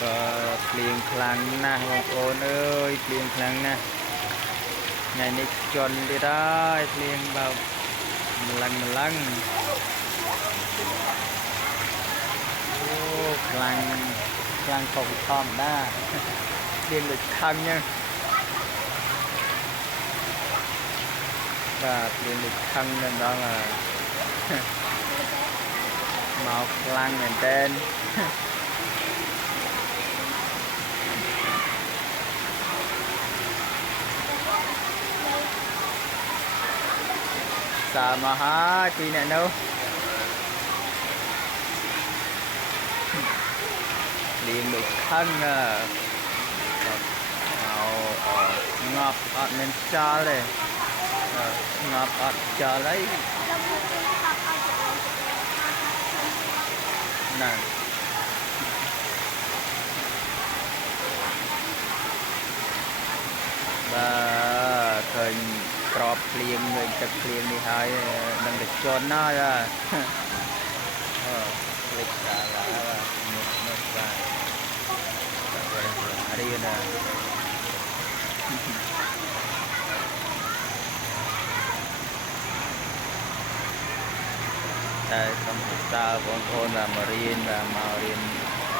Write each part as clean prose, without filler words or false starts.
เปลี่ยนครั้งนะบางคนเอ้ยเปลี่ยนครั้งนะในนี้จนได้เปลี่ยนแบบลังโอ้ครั้งของทอมได้เปลี่ยนหลุดครั้งเนี่ยvà điện lực thân nên đó là màu lăng nền tên sao mà hả chị này đâu điện lực thân à màu ngọt nên cho đây ngọt chờ lấy nè và thời crop liền người tập liền đi hai đừng được trốn nó ra lịch là một và đi nè đây không ta bọn con là marine và màu riêng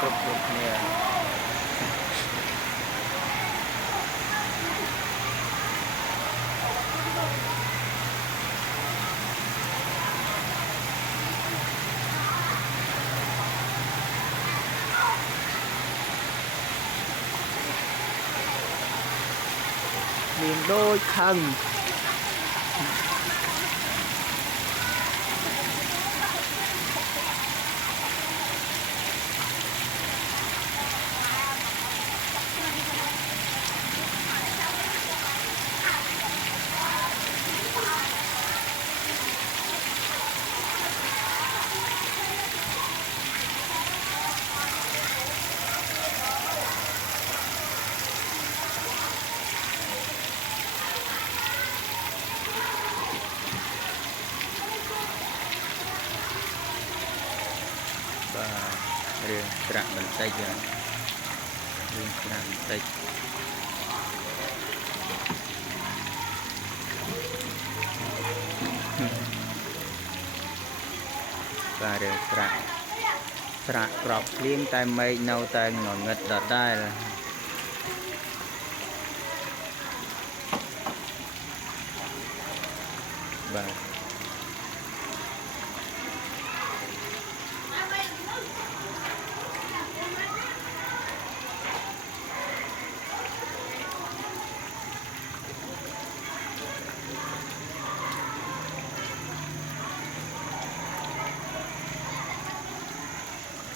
cướp nè miền đôi khăn riêng trạm bình tây giờ riêng trạm bình tây và riêng trạm cọp liêm tay mây nâu tay ngồi nghịch đợt đây là và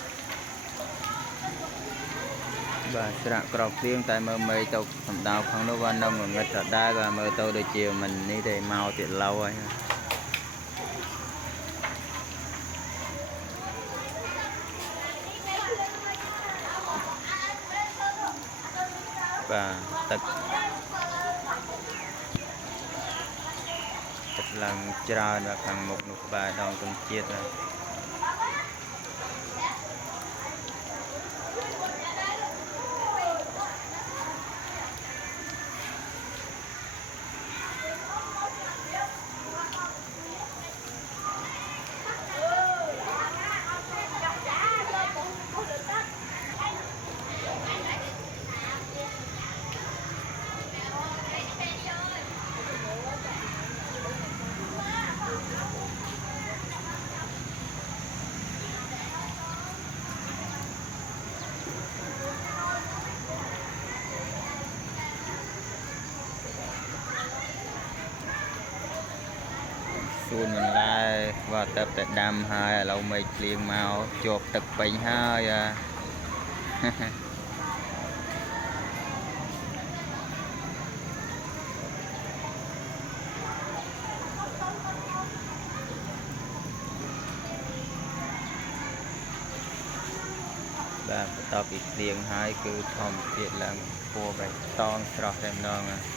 sạ cọp riêng tại mơ mây tàu thầm đào không nó van đông ở nghịch đợt đây và mơ tàu đôi chiều mình đi để mau tiện lâu rồi và tất lần trà và thằng một nụ bài đồng cùng chia rồi xuân mình lại và tập tại đam hai lâu mây liền màu chụp tập bình hai à và tập bị liền hai cứ thòng chuyện là cô bạch ton trò thêm non à